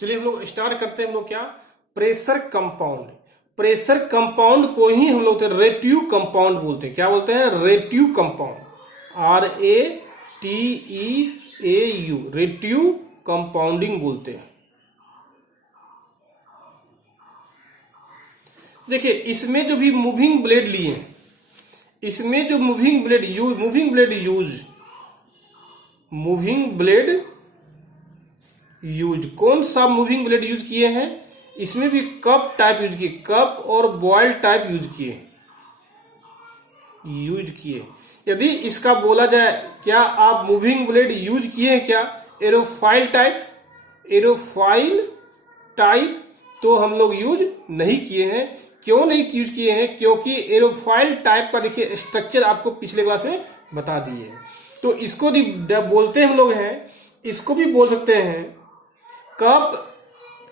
चलिए हम लोग स्टार्ट करते हैं। हम लोग क्या, प्रेशर कंपाउंड। प्रेशर कंपाउंड को ही हम लोग रेट्यू कंपाउंड बोलते हैं। क्या बोलते हैं? रेट्यू कंपाउंड, RATEAU, रेट्यू कंपाउंडिंग बोलते हैं। देखिए इसमें जो भी मूविंग ब्लेड लिए हैं, इसमें जो मूविंग ब्लेड यूज कौन सा मूविंग ब्लेड यूज किए हैं? इसमें भी कप टाइप यूज किए, कप और बॉयल टाइप यूज किए। यदि इसका बोला जाए क्या आप मूविंग ब्लेड यूज किए हैं क्या एरोफाइल टाइप, तो हम लोग यूज नहीं किए हैं। क्यों नहीं यूज किए हैं? क्योंकि एरोफाइल टाइप का देखिए स्ट्रक्चर आपको पिछले क्लास में बता दिए हैं। तो इसको बोलते हम लोग हैं, इसको भी बोल सकते हैं कप,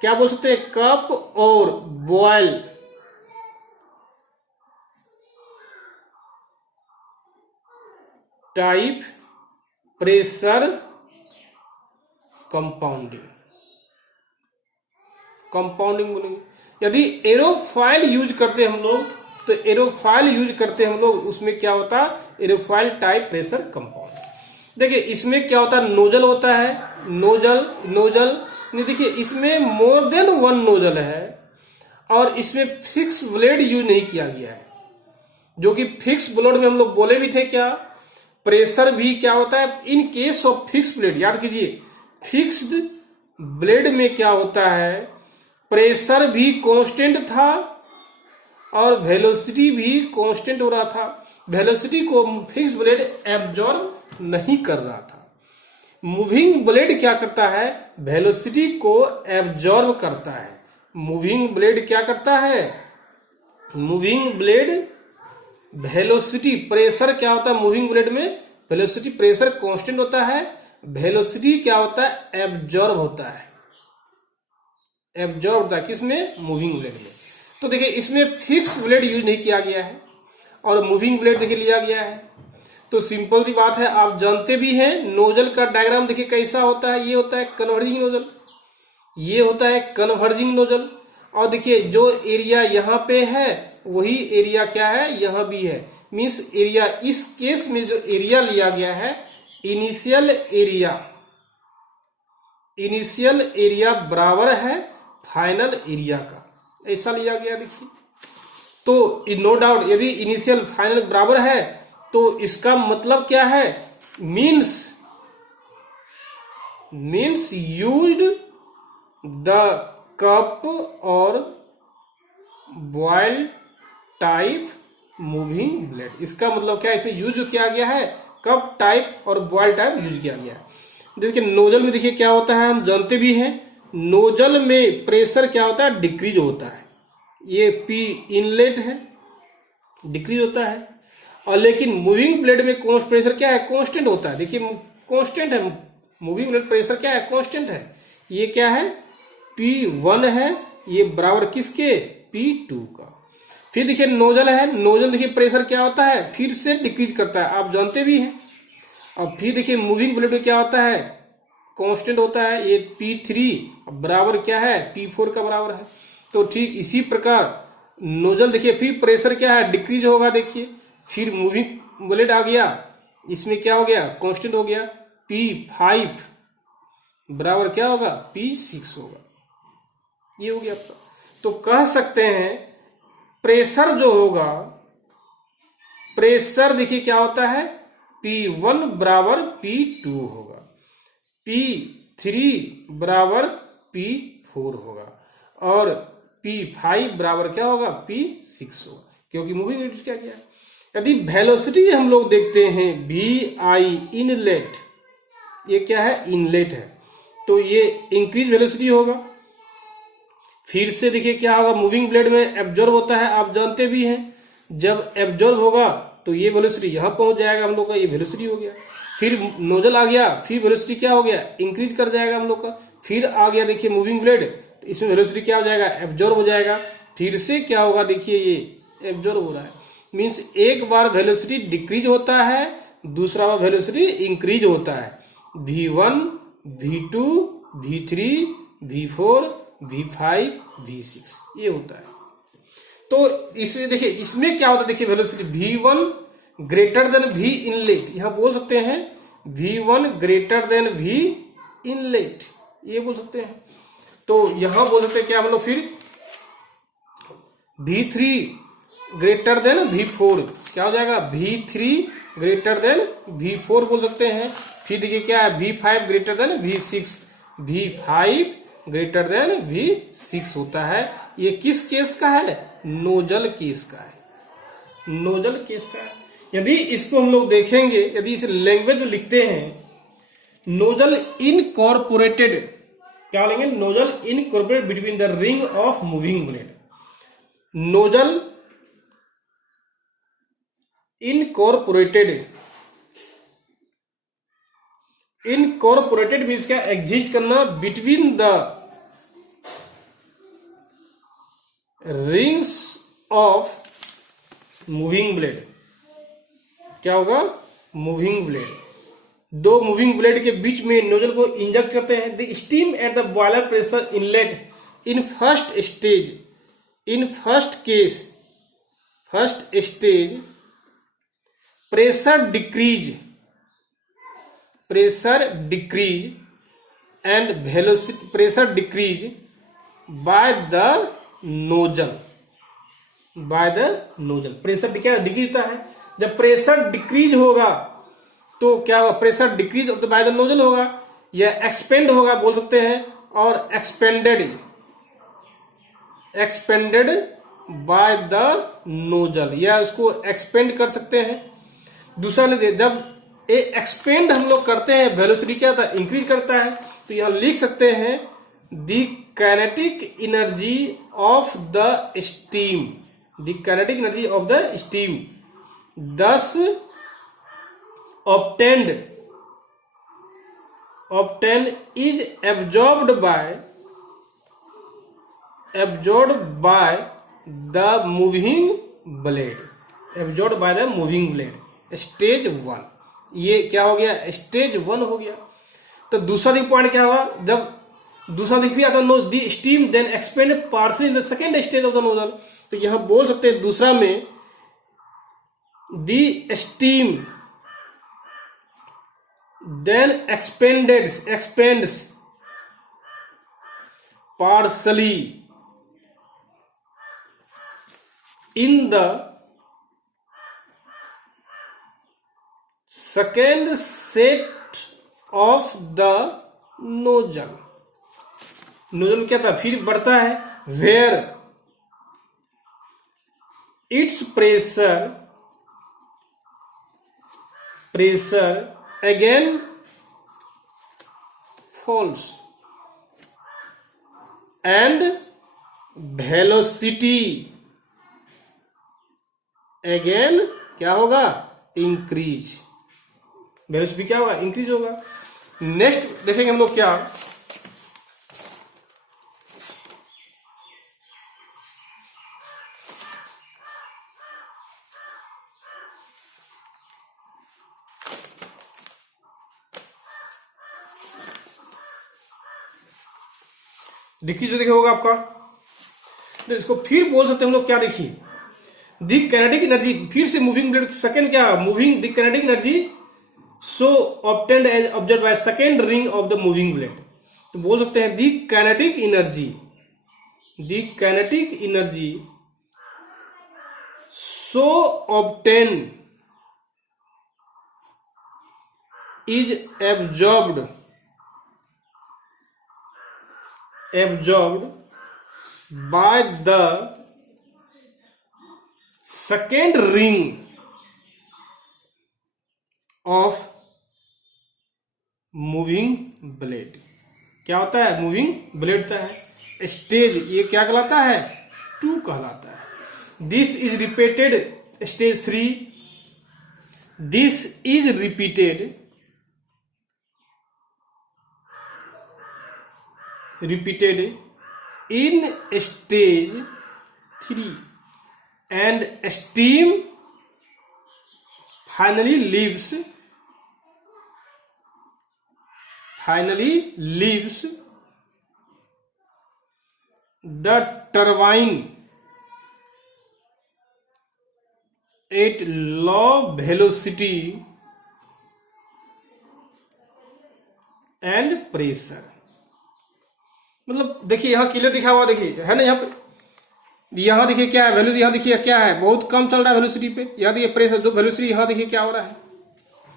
क्या बोल सकते हैं? कप और बॉयल टाइप प्रेशर कंपाउंडिंग बोलेंगे। यदि एरोफाइल यूज करते हम लोग, तो एरोफाइल यूज करते हम लोग, उसमें क्या होता है? Aerophile type pressure compound. देखिए इसमें क्या होता है? नोजल होता है, नोजल नहीं, देखिए इसमें मोर देन वन नोजल है और इसमें फिक्स ब्लेड यूज नहीं किया गया है। जो कि फिक्स ब्लेड में हम लोग बोले भी थे क्या, प्रेशर भी क्या होता है in case of fix blade. याद कीजिए फिक्स्ड ब्लेड में क्या होता है, प्रेशर भी कांस्टेंट था और वेलोसिटी भी कांस्टेंट हो रहा था। वेलोसिटी को फिक्स ब्लेड एब्जॉर्ब नहीं कर रहा था। मूविंग ब्लेड क्या करता है? वेलोसिटी को एब्जॉर्ब करता है। मूविंग ब्लेड क्या करता है? मूविंग ब्लेड वेलोसिटी, प्रेशर क्या होता है मूविंग ब्लेड में? वेलोसिटी, प्रेशर कांस्टेंट होता है, वेलोसिटी क्या होता है? एब्जॉर्ब होता है। किसमें? मूविंग ब्लेड में। तो देखिए इसमें फिक्स ब्लेड यूज नहीं किया गया है और मूविंग ब्लेड देखिए लिया गया है। तो सिंपल सी बात है, आप जानते भी हैं नोजल का डायग्राम देखिए कैसा होता है। ये होता है कन्वर्जिंग नोजल, ये होता है कन्वर्जिंग नोजल। और देखिए जो एरिया यहाँ पे है वही एरिया क्या है? यहाँ भी है। मीन्स एरिया, इस केस में जो एरिया लिया गया है इनिशियल एरिया बराबर है फाइनल एरिया का, ऐसा लिया गया। देखिए तो नो डाउट यदि इनिशियल फाइनल बराबर है तो इसका मतलब क्या है? मीन्स यूज्ड द कप और बॉयल टाइप मूविंग ब्लेड। इसका मतलब क्या है? इसमें यूज किया गया है कप टाइप और बॉयल टाइप यूज किया गया है। देखिए नोजल में देखिए क्या होता है, हम जानते भी हैं नोजल में प्रेशर क्या होता है? डिक्रीज होता है। ये P इनलेट है, डिक्रीज होता है। और लेकिन मूविंग ब्लेड में प्रेशर क्या है? कांस्टेंट होता है। देखिए कांस्टेंट है, मूविंग ब्लेड प्रेशर क्या है? कांस्टेंट है। ये क्या है? P1 है, ये बराबर किसके? P2 का। फिर देखिए नोजल है, नोजल देखिए प्रेशर क्या होता है? फिर से डिक्रीज करता है, आप जानते भी हैं। और फिर देखिए मूविंग ब्लेड में क्या होता है? कांस्टेंट होता है। ये P3 बराबर क्या है? P4 का बराबर है। तो ठीक इसी प्रकार नोजल देखिए फिर प्रेशर क्या है? डिक्रीज होगा। देखिए फिर मूविंग ब्लेड आ गया, इसमें क्या हो गया? कांस्टेंट हो गया। P5 बराबर क्या होगा? P6 होगा। ये हो गया आपका। तो कह सकते हैं प्रेशर जो होगा, प्रेशर देखिए क्या होता है? P1 बराबर P2 होगा, P3 बराबर P4 होगा और P5 बराबर क्या होगा? P6 होगा, क्योंकि मूविंग ब्लेड क्या किया। यदि वेलोसिटी हम लोग देखते हैं VI इनलेट, ये क्या है? इनलेट है, तो ये इंक्रीज वेलोसिटी होगा। फिर से देखिए क्या होगा? मूविंग ब्लेड में एब्जॉर्ब होता है, आप जानते भी हैं। जब एब्जॉर्ब होगा तो ये वेलोसिटी यहां पहुंच जाएगा हम लोग का, ये वेलोसिटी हो गया। फिर नोजल आ गया, फिर वेलोसिटी क्या हो गया? इंक्रीज कर जाएगा हम लोग का। फिर आ गया देखिए मूविंग ब्लेड, तो इसमें वेलोसिटी क्या हो जाएगा? एब्जॉर्ब हो जाएगा। फिर से क्या होगा? देखिए ये एब्जॉर्ब हो रहा है। मीन्स एक बार वेलोसिटी डिक्रीज होता है, दूसरा बार वेलोसिटी इंक्रीज होता है। V1, V2, V3, V4, V5, V6 ये होता है। तो इसे देखिए, इसमें क्या होता है, देखिए velocity V1 greater than V inlet, यहां बोल सकते हैं V1 greater than V inlet, ये बोल सकते हैं। तो यहां बोल सकते हैं क्या, मतलब फिर V3 ग्रेटर देन V4, क्या हो जाएगा, V3 ग्रेटर देन V4 बोल सकते हैं। फिर देखिए क्या है, V5 greater than V6, V5 greater than V6 होता है। ये किस केस का है, नोजल केस का है, नोजल केस का है। यदि इसको हम लोग देखेंगे, यदि इस लैंग्वेज में लिखते हैं, नोजल इनकॉर्पोरेटेड, क्या लेंगे, nozzle incorporated between the ring of moving blade. Nozzle incorporated, incorporated means क्या, एग्जिस्ट करना between the rings of moving blade. क्या होगा, मूविंग ब्लेड, दो मूविंग ब्लेड के बीच में नोजल को इंजेक्ट करते हैं। The steam at the boiler pressure inlet in first stage, in first case, first stage pressure decrease, pressure decrease and velocity, pressure decrease by the nozzle, by the nozzle. Pressure क्या decrease होता है, जब pressure decrease होगा तो क्या होगा, pressure decrease by the nozzle होगा, या एक्सपेंड होगा बोल सकते हैं, और expanded, expanded by the nozzle, या उसको एक्सपेंड कर सकते हैं। दूसरा ने जब ए एक्सपेंड हम लोग करते हैं, वेलोसिटी क्या होता है, इंक्रीज करता है, तो यहां लिख सकते हैं the kinetic energy of the steam, the kinetic energy of the steam thus obtained is absorbed by the moving blade, absorbed by the moving blade, stage 1। ये क्या हो गया, स्टेज 1 हो गया। तो दूसरा दिख पॉइंट क्या होगा, जब दूसरा दिख भी आता है, the steam then expand partially in the second stage of the nozzle. तो यहां बोल सकते हैं दूसरा में the steam then expands partially in the second set of the nozzle। Nozzle क्या था, फिर बढ़ता है, where its pressure again falls and velocity again क्या होगा, इंक्रीज, वेलोसिटी क्या होगा, इंक्रीज होगा। नेक्स्ट देखेंगे हम लोग क्या, देखिए जो देखिए होगा आपका, तो इसको फिर बोल सकते हैं हम लोग क्या, देखिए दी काइनेटिक एनर्जी, फिर से मूविंग ब्लेड सेकंड क्या, moving the kinetic energy so obtained as observe by second ring of the moving blade. तो बोल सकते हैं the kinetic energy, the kinetic energy so obtain is absorbed by the second ring of moving blade। क्या होता है, moving blade होता है। Stage ये क्या कहलाता है, 2 कहलाता है। This is repeated stage 3, this is repeated in stage 3 and steam finally leaves the turbine eight low velocity and pressure. मतलब देखिए यहां क्लियर दिखा हुआ, देखिए है ना, यहाँ पे यहां देखिए क्या है वेलोसिटी, यहां देखिए क्या है, बहुत कम चल रहा है वेलोसिटी पे। यहाँ देखिए प्रेशर, जो वेलोसिटी यहां देखिए क्या हो रहा है,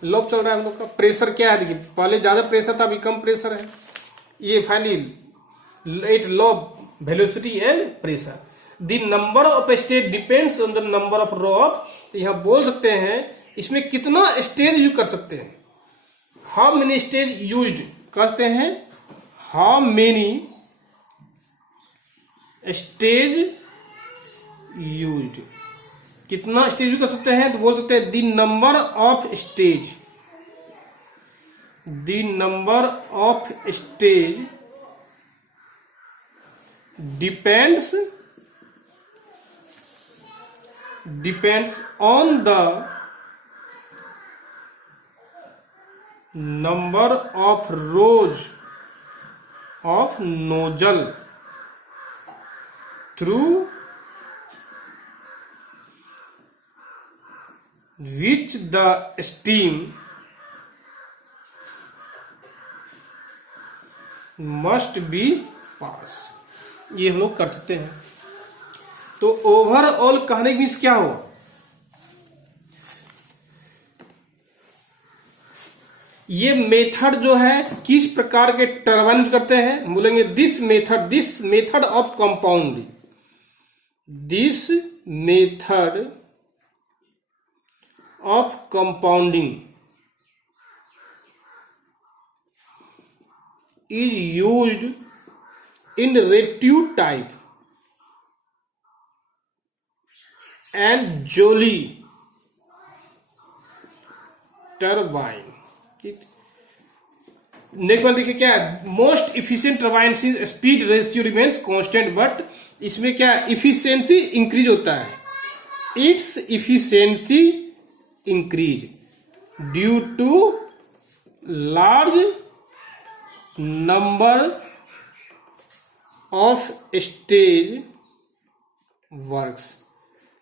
लो चल रहा है हम लोग का। प्रेशर क्या है, देखिए पहले ज्यादा प्रेशर था, अभी कम प्रेशर है। ये finally at low velocity and pressure the number of stage depends on the number of row of. तो यहां बोल सकते हैं इसमें कितना स्टेज यूज कर सकते हैं, हाउ मेनी स्टेज यूज्ड कहते हैं, हाउ मेनी स्टेज यूज्ड, कितना स्टेज यूज कर सकते हैं। तो बोल सकते हैं the number of stage, the number of stage depends on the number of rose of nozzle through which the steam must be pass। ये हम लोग कर सकते हैं। तो ओवरऑल कहने की मीन्स क्या हो, ये मेथड जो है किस प्रकार के टरबाइन करते हैं, बोलेंगे this method of compounding, this method of compounding is used in reactive type and Joule turbine। Next one देखिए क्या है, most efficient turbine speed ratio remains constant, but इसमें क्या इफिशियंसी इंक्रीज होता है, it's efficiency increase due to large number of stage works।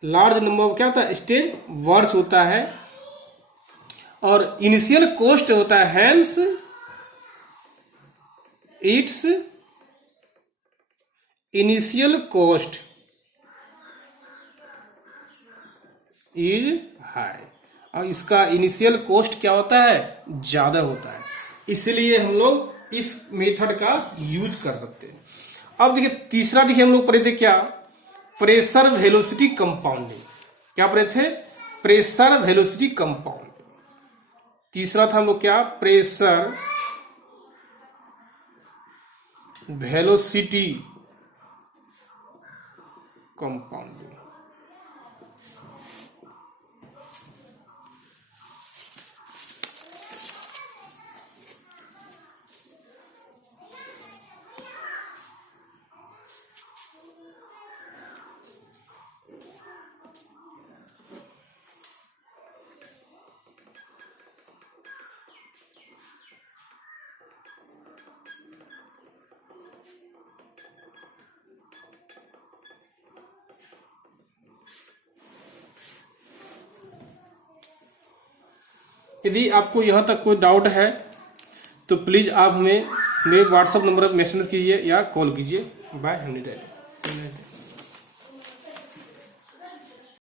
Large number क्या होता है, स्टेज वर्क्स होता है, और इनिशियल कॉस्ट होता है, hence it's initial cost is high, और इसका इनिशियल कॉस्ट क्या होता है, ज्यादा होता है, इसलिए हम लोग इस मेथड का यूज कर सकते हैं। अब देखिए तीसरा, देखिए हम लोग पढ़े थे क्या, प्रेशर वेलोसिटी कंपाउंडिंग। क्या पढ़े थे, प्रेशर वेलोसिटी कंपाउंडिंग। तीसरा था हम लोग क्या, प्रेशर वेलोसिटी कंपाउंडिंग। यदि आपको यहाँ तक कोई डाउट है तो प्लीज़ आप हमें मेरे व्हाट्सएप नंबर पर मैसेज कीजिए या कॉल कीजिए। बाय, हमने